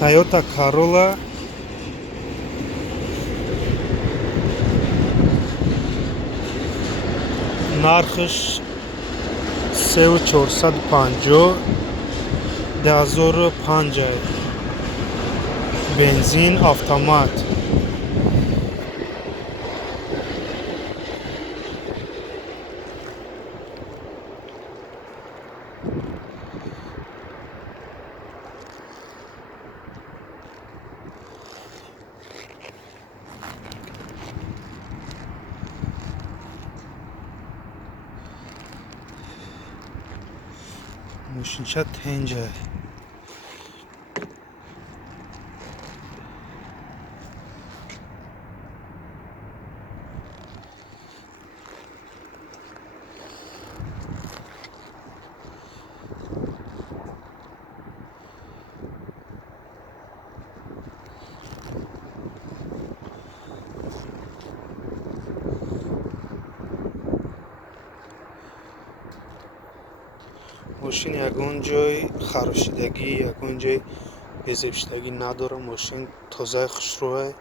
Toyota Corolla нархш 3450 2005 бензин автомат. Мошинча тенҷа. ماشین یگان جای خراشیدگی، یگان جای بزشتگی نداره. ماشین تازه خوشروه.